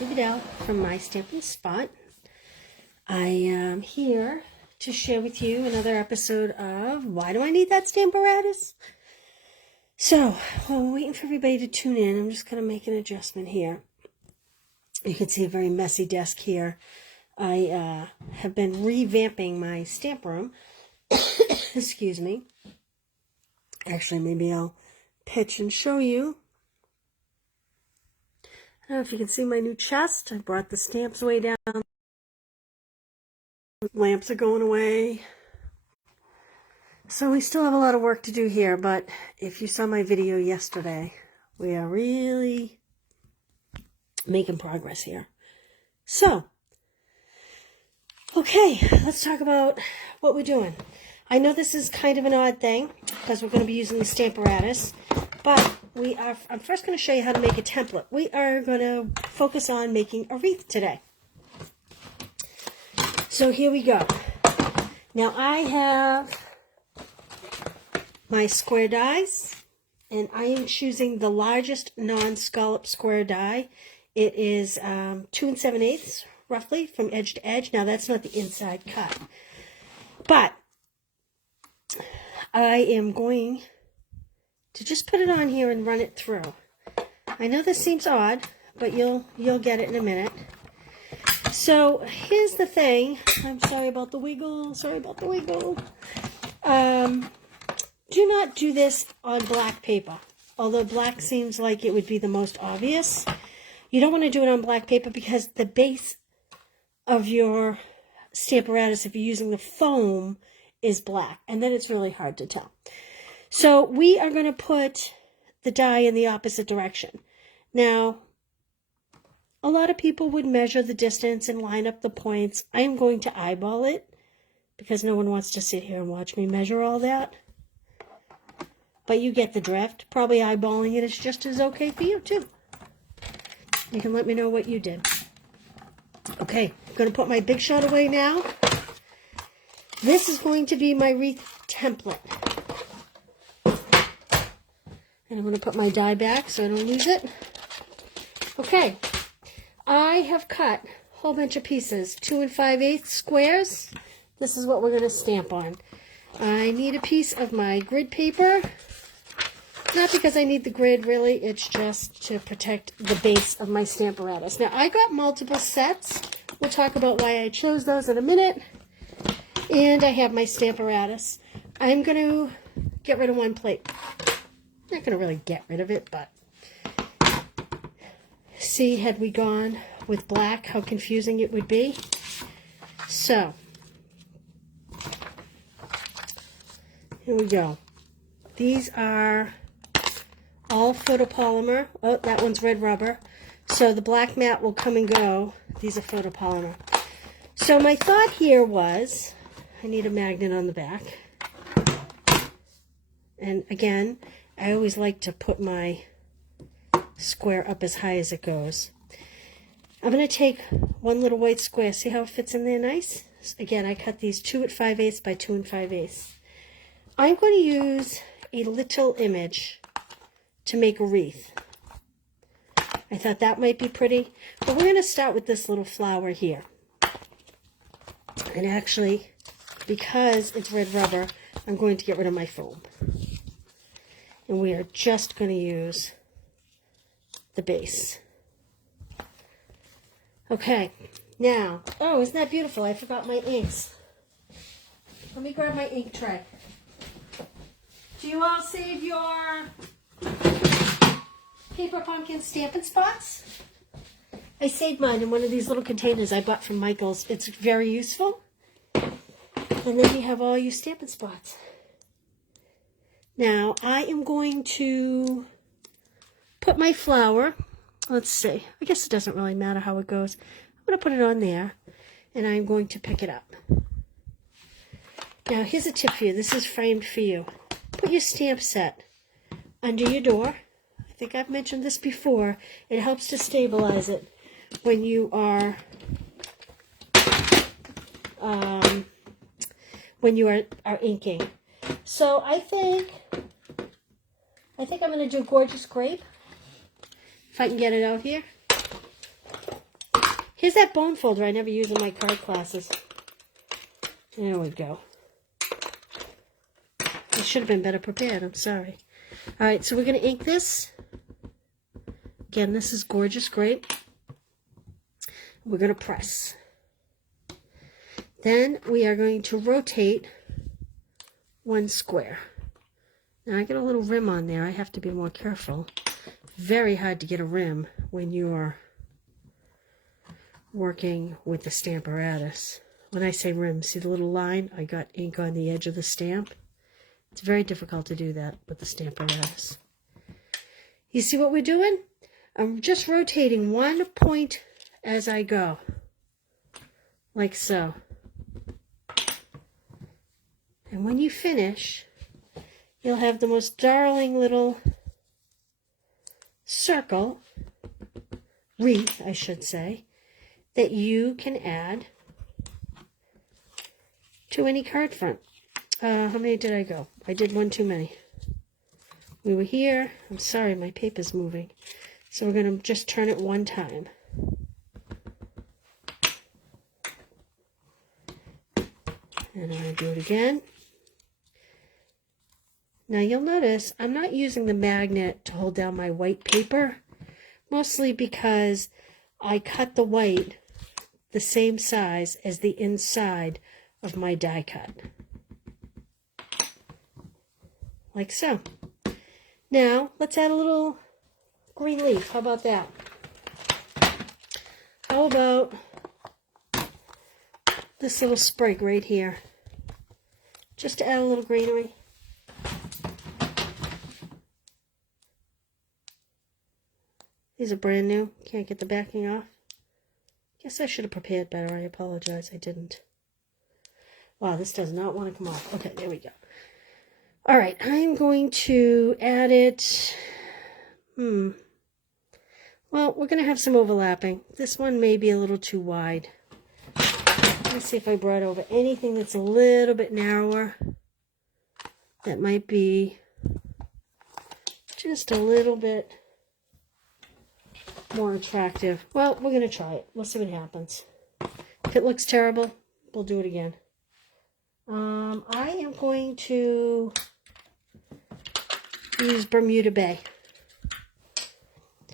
Baby Doll from my Stampin' Spot. I am here to share with you another episode of Why Do I Need That Stamparatus? So, while we're waiting for everybody to tune in, I'm just going to make an adjustment here. You can see a very messy desk here. I have been revamping my stamp room. Excuse me. Actually, maybe I'll pitch and show you. I don't know if you can see my new chest. I brought the stamps way down. Lamps are going away. So we still have a lot of work to do here, but if you saw my video yesterday, we are really making progress here. So, okay, let's talk about what we're doing. I know this is kind of an odd thing because we're going to be using the Stamparatus, but I'm first going to show you how to make a template. We are going to focus on making a wreath today. So here we go. Now I have my square dies, and I am choosing the largest non-scallop square die. It is 2 7/8 roughly from edge to edge. Now that's not the inside cut, but I am going to just put it on here and run it through. I know this seems odd, but you'll get it in a minute. So here's the thing. I'm sorry about the wiggle. Sorry about the wiggle. Do not do this on black paper. Although black seems like it would be the most obvious. You don't want to do it on black paper because the base of your Stamparatus, if you're using the foam, is black. And then it's really hard to tell. So we are going to put the die in the opposite direction. Now, a lot of people would measure the distance and line up the points. I am going to eyeball it because no one wants to sit here and watch me measure all that. But you get the drift. Probably eyeballing it is just as okay for you too. You can let me know what you did. Okay, I'm going to put my big shot away now. This is going to be my wreath template. And I'm going to put my die back so I don't lose it. Okay, I have cut a whole bunch of pieces, 2 5/8 squares. This is what we're going to stamp on. I need a piece of my grid paper. Not because I need the grid, really. It's just to protect the base of my Stamparatus. Now, I got multiple sets. We'll talk about why I chose those in a minute. And I have my Stamparatus. I'm going to get rid of one plate. Not going to really get rid of it, but see, had we gone with black, how confusing it would be. So, here we go. These are all photopolymer. Oh, that one's red rubber. So the black mat will come and go. These are photopolymer. So my thought here was, I need a magnet on the back. And again, I always like to put my square up as high as it goes. I'm going to take one little white square. See how it fits in there nice? Again, I cut these 2 5/8 by 2 5/8. I'm going to use a little image to make a wreath. I thought that might be pretty, but we're going to start with this little flower here. And actually, because it's red rubber, I'm going to get rid of my foam. And we are just going to use the base. Okay, now, oh, isn't that beautiful? I forgot my inks. Let me grab my ink tray. Do you all save your paper pumpkin Stampin' Spots? I saved mine in one of these little containers I bought from Michael's. It's very useful. And then you have all your Stampin' Spots. Now, I am going to put my flower, let's see, I guess it doesn't really matter how it goes. I'm going to put it on there, and I'm going to pick it up. Now, here's a tip for you. This is framed for you. Put your stamp set under your door. I think I've mentioned this before. It helps to stabilize it when you are inking. So I think I'm going to do Gorgeous Grape, if I can get it out here. Here's that bone folder I never use in my card classes. There we go. I should have been better prepared. I'm sorry. All right, so we're going to ink this. Again, this is Gorgeous Grape. We're going to press. Then we are going to rotate one square. Now I get a little rim on there. I have to be more careful. Very hard to get a rim when you're working with the Stamparatus. When I say rim, see the little line? I got ink on the edge of the stamp. It's very difficult to do that with the Stamparatus. You see what we're doing? I'm just rotating one point as I go, like so. And when you finish, you'll have the most darling little circle, wreath, I should say, that you can add to any card front. How many did I go? I did one too many. We were here. I'm sorry, my paper's moving. So we're going to just turn it one time. And I'm going to do it again. Now you'll notice I'm not using the magnet to hold down my white paper, mostly because I cut the white the same size as the inside of my die cut. Like so. Now, let's add a little green leaf. How about that? How about this little sprig right here? Just to add a little greenery. These are brand new. Can't get the backing off. Guess I should have prepared better. I apologize. I didn't. Wow, this does not want to come off. Okay, there we go. All right, I'm going to add it. Well, we're going to have some overlapping. This one may be a little too wide. Let me see if I brought over anything that's a little bit narrower. That might be just a little bit more attractive. Well, we're going to try it. We'll see what happens. If it looks terrible, we'll do it again. I am going to use Bermuda Bay.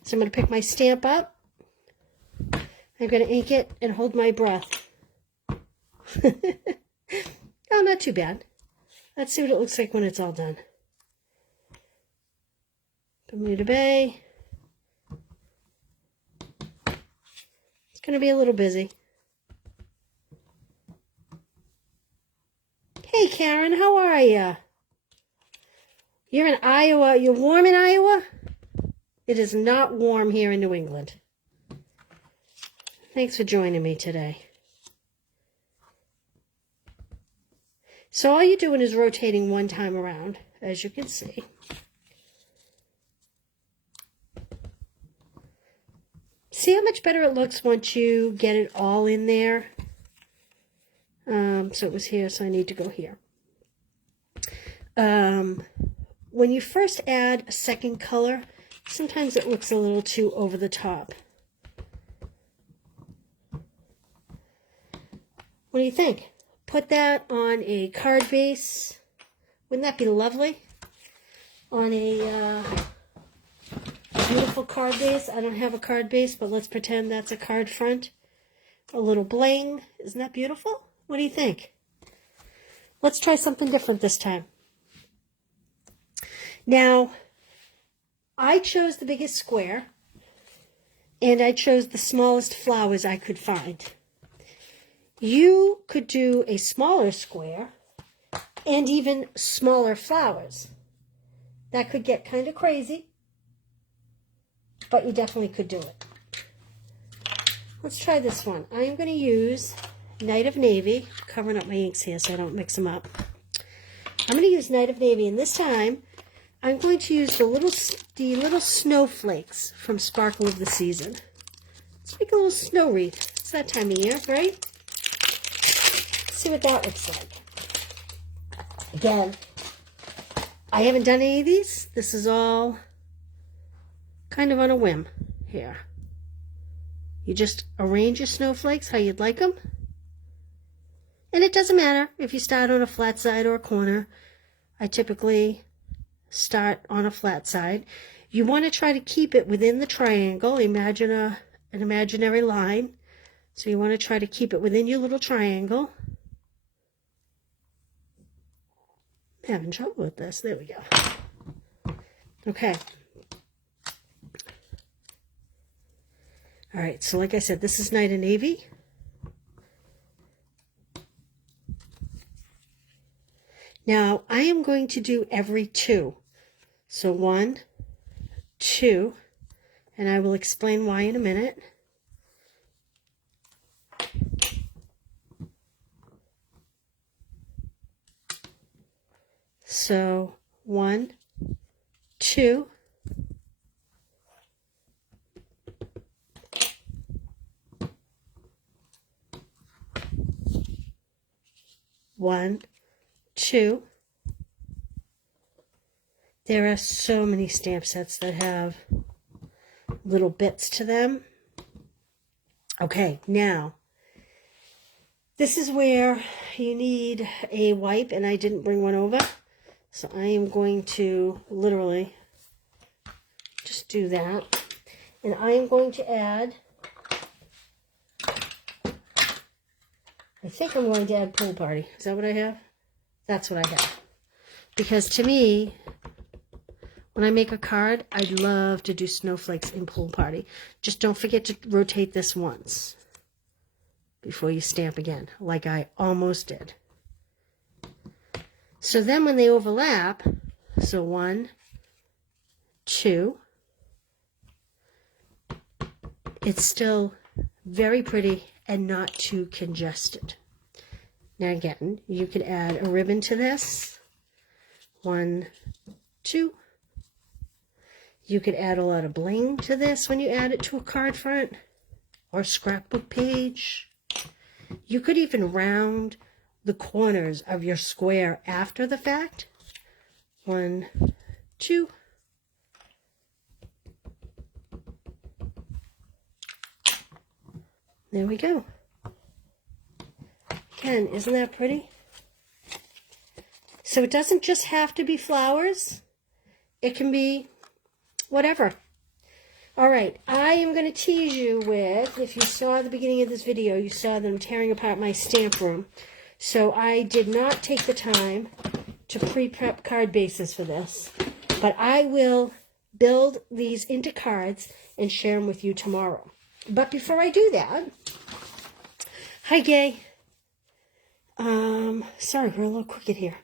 So I'm going to pick my stamp up. I'm going to ink it and hold my breath. Oh, not too bad. Let's see what it looks like when it's all done. Bermuda Bay. It's going to be a little busy. Hey, Karen, how are you? You're in Iowa. You're warm in Iowa? It is not warm here in New England. Thanks for joining me today. So all you're doing is rotating one time around, as you can see. See how much better it looks once you get it all in there? So it was here, so I need to go here. When you first add a second color, sometimes it looks a little too over the top. What do you think? Put that on a card base. Wouldn't that be lovely? On a beautiful card base. I don't have a card base, but let's pretend that's a card front. A little bling. Isn't that beautiful? What do you think? Let's try something different this time. Now, I chose the biggest square, and I chose the smallest flowers I could find. You could do a smaller square and even smaller flowers. That could get kind of crazy, but you definitely could do it. Let's try this one. I am going to use Night of Navy. I'm covering up my inks here so I don't mix them up. I'm going to use Night of Navy, and this time I'm going to use the little snowflakes from Sparkle of the Season. Let's make a little snow wreath. It's that time of year, right? Let's see what that looks like. Again, I haven't done any of these. This is all kind of on a whim here. You just arrange your snowflakes how you'd like them. And it doesn't matter if you start on a flat side or a corner. I typically start on a flat side. You want to try to keep it within the triangle. Imagine an imaginary line. So you want to try to keep it within your little triangle. I'm having trouble with this. There we go. Okay. All right, so like I said, this is Night of Navy. Now, I am going to do every 2. So 1, 2, and I will explain why in a minute. So 1, 2. 1, 2. There are so many stamp sets that have little bits to them. Okay, now, this is where you need a wipe, and I didn't bring one over. So I am going to literally just do that. And I am going to add, I think I'm going to add Pool Party. Is that what I have? That's what I have. Because to me, when I make a card, I love to do snowflakes in Pool Party. Just don't forget to rotate this once before you stamp again, like I almost did. So then when they overlap, so 1, 2, it's still very pretty and not too congested. Now again, you could add a ribbon to this. 1, 2. You could add a lot of bling to this when you add it to a card front or scrapbook page. You could even round the corners of your square after the fact. 1, 2. There we go. Again, isn't that pretty? So it doesn't just have to be flowers. It can be whatever. All right, I am going to tease you with, if you saw the beginning of this video, you saw that I'm tearing apart my stamp room. So I did not take the time to pre-prep card bases for this. But I will build these into cards and share them with you tomorrow. But before I do that, hi Gay. Sorry, we're a little crooked here.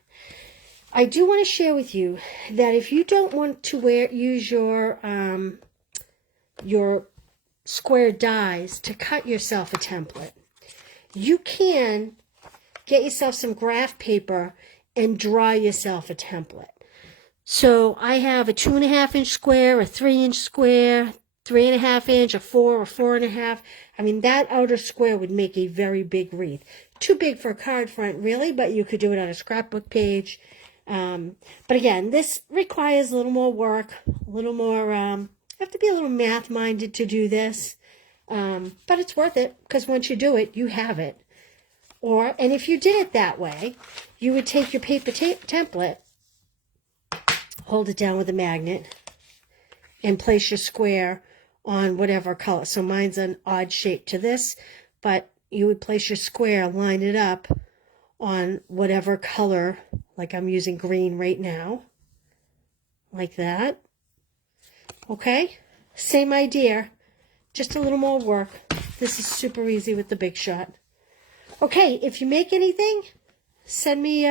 I do want to share with you that if you don't want to use your square dies to cut yourself a template, you can get yourself some graph paper and draw yourself a template. So I have a 2.5 inch square, a 3 inch square, 3.5 inch, a 4 or 4.5. I mean, that outer square would make a very big wreath. Too big for a card front, really, but you could do it on a scrapbook page. But again, this requires a little more work, a little more, you have to be a little math-minded to do this. But it's worth it, because once you do it, you have it. And if you did it that way, you would take your paper template, hold it down with a magnet, and place your square on whatever color. So mine's an odd shape to this, but you would place your square, line it up on whatever color, like I'm using green right now, like that. Okay, same idea, just a little more work. This is super easy with the Big Shot. Okay, if you make anything, send me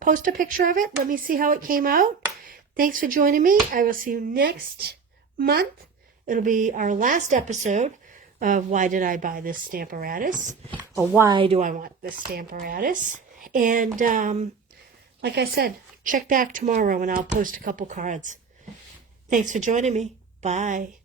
post a picture of it. Let me see how it came out. Thanks for joining me. I will see you next month. It'll be our last episode of Why Did I Buy This Stamparatus? Or Why Do I Want This Stamparatus? And like I said, check back tomorrow and I'll post a couple cards. Thanks for joining me. Bye.